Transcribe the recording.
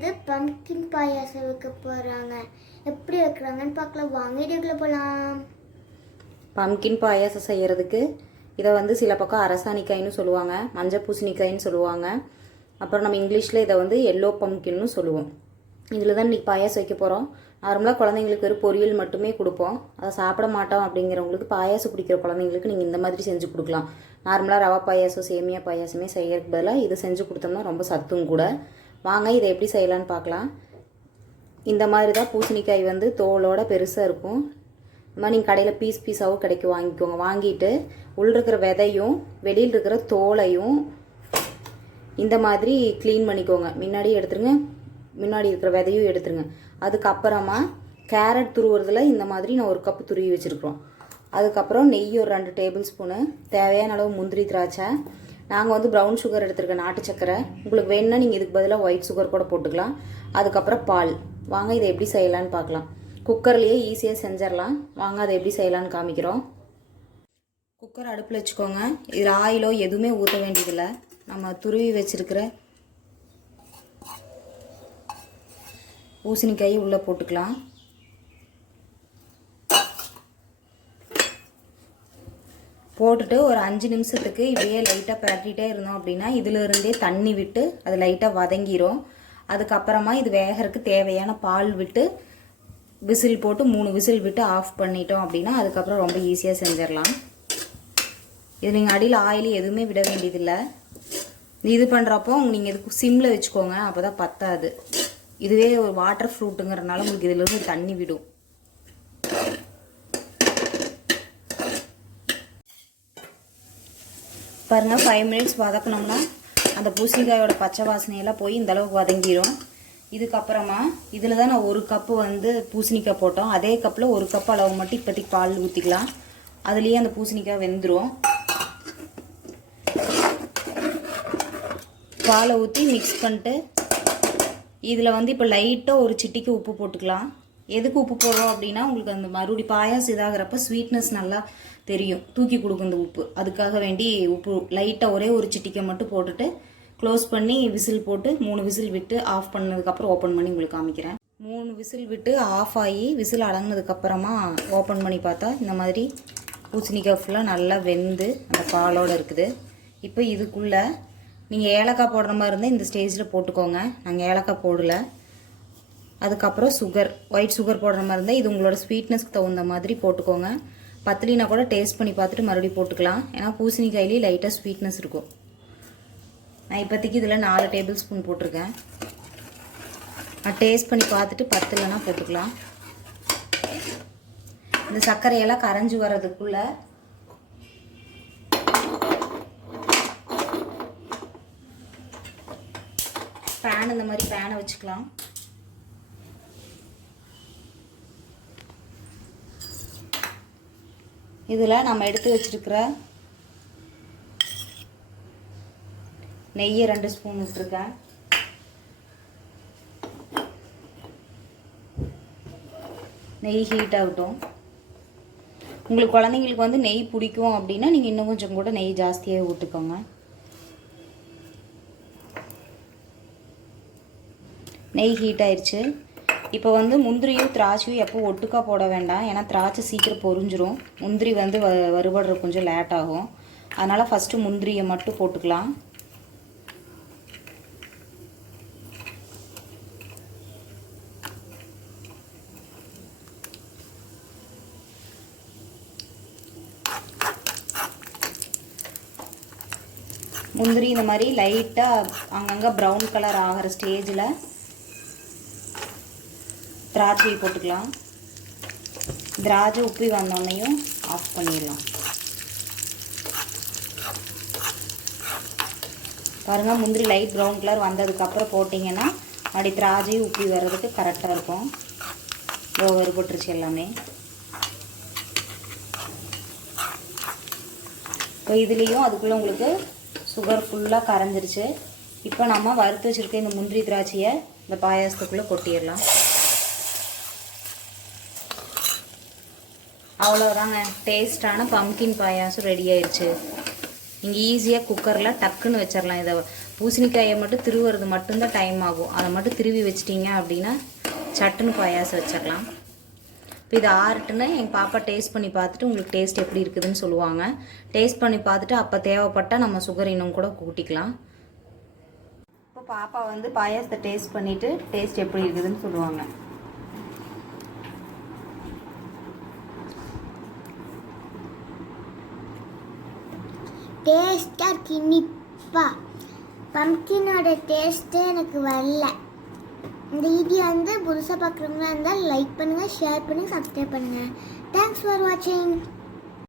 வந்து பம்கின் பாயாசம் வைக்க போகிறாங்க. எப்படி வைக்கிறாங்கன்னு பார்க்கலாம். வாங்க வீடியோக்குள்ளே போகலாம். பம்கின் பாயாசம் செய்கிறதுக்கு இதை வந்து சில பக்கம் அரசாணிக்காயின்னு சொல்லுவாங்க, மஞ்சள் பூசணிக்காயின்னு சொல்லுவாங்க. அப்புறம் நம்ம இங்கிலீஷில் இதை வந்து எல்லோ பம்கின்னு சொல்லுவோம். இதில் தான் இன்றைக்கி பாயாசம் வைக்க போகிறோம். நார்மலாக குழந்தைங்களுக்கு ஒரு பொரியல் மட்டுமே கொடுப்போம். அதை சாப்பிட மாட்டோம் அப்படிங்கிறவங்களுக்கு, பாயாசம் பிடிக்கிற குழந்தைங்களுக்கு நீங்கள் இந்த மாதிரி செஞ்சு கொடுக்கலாம். நார்மலாக ரவா பாயாசம், சேமியா பாயாசமே செய்யறதுக்கு பதிலாக இதை செஞ்சு கொடுத்தோம்னா ரொம்ப சத்தும் கூட. வாங்க இதை எப்படி செய்யலான்னு பார்க்கலாம். இந்த மாதிரி தான் பூசணிக்காய் வந்து தோலோட பெருசாக இருக்கும். இந்த மாதிரி நீங்கள் கடையில் பீஸாகவும் கிடைக்கும், வாங்கிக்கோங்க. வாங்கிட்டு உள்ள இருக்கிற விதையும் வெளியில் இருக்கிற தோலையும் இந்த மாதிரி க்ளீன் பண்ணிக்கோங்க. முன்னாடி எடுத்துருங்க, முன்னாடி இருக்கிற விதையும் எடுத்துருங்க. அதுக்கப்புறமா கேரட் துருவுறதுல இந்த மாதிரி நான் ஒரு கப்பு துருவி வச்சுருக்குறோம். அதுக்கப்புறம் நெய் ஒரு 2 டேபிள் ஸ்பூனு, தேவையான அளவு முந்திரி திராட்சை. நாங்கள் வந்து ப்ரௌன் சுகர் எடுத்துருக்கேன், நாட்டு சக்கரை. உங்களுக்கு வேணுன்னா நீங்கள் இதுக்கு பதிலாக ஒயிட் சுகர் கூட போட்டுக்கலாம். அதுக்கப்புறம் பால். வாங்க இதை எப்படி செய்யலான்னு பார்க்கலாம். குக்கர்லேயே ஈஸியாக செஞ்சிடலாம். வாங்க அதை எப்படி செய்யலான்னு காமிக்கிறோம். குக்கர் அடுப்பில் வச்சுக்கோங்க. இதில் ஆயிலோ எதுவுமே ஊற்ற வேண்டியதில்லை. நம்ம துருவி வச்சுருக்கிற பூசணிக்காய் உள்ளே போட்டுக்கலாம். போட்டுட்டு ஒரு 5 நிமிஷத்துக்கு இப்படியே லைட்டாக பரட்டிகிட்டே இருந்தோம் அப்படின்னா இதிலிருந்தே தண்ணி விட்டு அது லைட்டாக வதங்கிரும். அதுக்கப்புறமா இது வேகிறதுக்கு தேவையான பால் விட்டு விசில் போட்டு 3 விசில் விட்டு ஆஃப் பண்ணிட்டோம் அப்படின்னா அதுக்கப்புறம் ரொம்ப ஈஸியாக செஞ்சிடலாம். இது நீங்கள் அடியில் ஆயில் எதுவுமே விட வேண்டியதில்லை. இது பண்ணுறப்போ நீங்கள் இதுக்கு சிம்மில் வச்சுக்கோங்க, அப்போ தான் பத்தாது. இதுவே ஒரு வாட்டர் ஃப்ரூட்டுங்கிறதுனால உங்களுக்கு இதிலிருந்து தண்ணி விடும். பாருங்கள், 5 மினிட்ஸ் வதக்கணும்னா அந்த பூசணிக்காயோட பச்சை வாசனையெல்லாம் போய் இந்த அளவுக்கு வதங்கிடும். இதுக்கப்புறமா இதில் தான் நான் 1 கப்பு வந்து பூசணிக்காய் போட்டோம். அதே கப்பில் 1 கப் அளவு மட்டும் இப்போதைக்கு பால் ஊற்றிக்கலாம். அதுலேயே அந்த பூசணிக்காய் வெந்துடும். பாலை ஊற்றி மிக்ஸ் பண்ணிட்டு இதில் வந்து இப்போ லைட்டாக ஒரு சிட்டிக்கு உப்பு போட்டுக்கலாம். எதுக்கு உப்பு போடுறோம் அப்படின்னா உங்களுக்கு அந்த மறுபடி பாயாசம் இதாகிறப்ப ஸ்வீட்னஸ் நல்லா தெரியும், தூக்கி கொடுக்கும் இந்த உப்பு. அதுக்காக வேண்டி உப்பு லைட்டாக ஒரே ஒரு சிட்டிக்கை மட்டும் போட்டுட்டு க்ளோஸ் பண்ணி விசில் போட்டு 3 விசில் விட்டு ஆஃப் பண்ணதுக்கப்புறம் ஓப்பன் பண்ணி உங்களுக்கு காமிக்கிறேன். 3 விசில் விட்டு ஆஃப் ஆகி விசில் அடங்கினதுக்கப்புறமா ஓப்பன் பண்ணி பார்த்தா இந்த மாதிரி பூசணிக்காய் ஃபுல்லாக நல்லா வெந்து அந்த பாலோடு இருக்குது. இப்போ இதுக்குள்ளே நீங்கள் ஏலக்காய் போடுற மாதிரி இருந்தால் இந்த ஸ்டேஜில் போட்டுக்கோங்க. நாங்கள் ஏலக்காய் போடலை. அதுக்கப்புறம் சுகர், ஒயிட் சுகர் போடுற மாதிரி இருந்தால் இது உங்களோட ஸ்வீட்னஸ்க்கு தகுந்த மாதிரி போட்டுக்கோங்க. பத்தலினா கூட டேஸ்ட் பண்ணி பார்த்துட்டு மறுபடியும் போட்டுக்கலாம். ஏன்னா பூசணிக்காயிலேயே லைட்டாக ஸ்வீட்னஸ் இருக்கும். நான் இப்போதைக்கு இதில் 4 டேபிள் ஸ்பூன் போட்டிருக்கேன். நான் டேஸ்ட் பண்ணி பார்த்துட்டு பத்தலைனா போட்டுக்கலாம். இந்த சர்க்கரையெல்லாம் கரைஞ்சி வர்றதுக்குள்ளே பேன், இந்த மாதிரி பேனை வச்சுக்கலாம். இதில் நம்ம எடுத்து வச்சிருக்கிற நெய்யை 2 ஸ்பூன் விட்டுருக்கேன். நெய் ஹீட் ஆகட்டும். உங்களுக்கு குழந்தைங்களுக்கு வந்து நெய் பிடிக்கும் அப்படின்னா நீங்கள் இன்னும் கொஞ்சம் கூட நெய் ஜாஸ்தியாக விட்டுக்கோங்க. நெய் ஹீட் ஆயிடுச்சு. இப்போ வந்து முந்திரியும் திராட்சையும் எப்போ ஒட்டுக்கா போட வேண்டாம், ஏன்னா திராட்சை சீக்கிரம் பொரிஞ்சிரும். முந்திரி வந்து வறுபடுற கொஞ்சம் லேட் ஆகும். அதனால் ஃபஸ்ட்டு முந்திரியை மட்டும் போட்டுக்கலாம். முந்திரி இந்த மாதிரி லைட்டாக அங்கங்கே ப்ரௌன் கலர் ஆகிற ஸ்டேஜில் திராட்சையை போட்டுக்கலாம். திராட்சை உப்பி வந்தோடனையும் ஆஃப் பண்ணிடலாம். பாருங்கள், முந்திரி லைட் ப்ரௌன் கலர் வந்ததுக்கப்புறம் போட்டிங்கன்னா அப்படி திராட்சையும் உப்பி வர்றதுக்கு கரெக்டாக இருக்கும். வறுபட்டுருச்சு எல்லாமே. இப்போ இதுலேயும் அதுக்குள்ளே உங்களுக்கு சுகர் ஃபுல்லாக கரைஞ்சிருச்சு. இப்போ நம்ம வறுத்து வச்சுருக்க இந்த முந்திரி திராட்சையை இந்த பாயாசத்துக்குள்ளே கொட்டிடலாம். அவ்வளோதாங்க, டேஸ்டான பம்கின் பாயாசம் ரெடி ஆயிடுச்சு. நீங்கள் ஈஸியாக குக்கரில் டக்குன்னு வச்சிடலாம். இதை பூசணிக்காயை மட்டும் திருவுறது மட்டும்தான் டைம் ஆகும். அதை மட்டும் திருவி வச்சிட்டிங்க அப்படின்னா சட்டுன்னு பாயாசம் வச்சிடலாம். இப்போ இது ஆறட்டுன்னா எங்கள் பாப்பா டேஸ்ட் பண்ணி பார்த்துட்டு உங்களுக்கு டேஸ்ட் எப்படி இருக்குதுன்னு சொல்லுவாங்க. டேஸ்ட் பண்ணி பார்த்துட்டு அப்போ தேவைப்பட்டால் நம்ம சுகர் இன்னும் கூட கூட்டிக்கலாம். இப்போ பாப்பா வந்து பாயாசத்தை டேஸ்ட் பண்ணிவிட்டு டேஸ்ட் எப்படி இருக்குதுன்னு சொல்லுவாங்க. டேஸ்ட்டாக கிணிப்பா. பம்கினோட டேஸ்ட்டு எனக்கு வரல. இந்த வீடியோ வந்து புதுசாக பார்க்குறவங்களா இருந்தால் லைக் பண்ணுங்கள், ஷேர் பண்ணுங்கள், சப்ஸ்கிரைப் பண்ணுங்கள். தேங்க்ஸ் ஃபார் வாட்சிங்.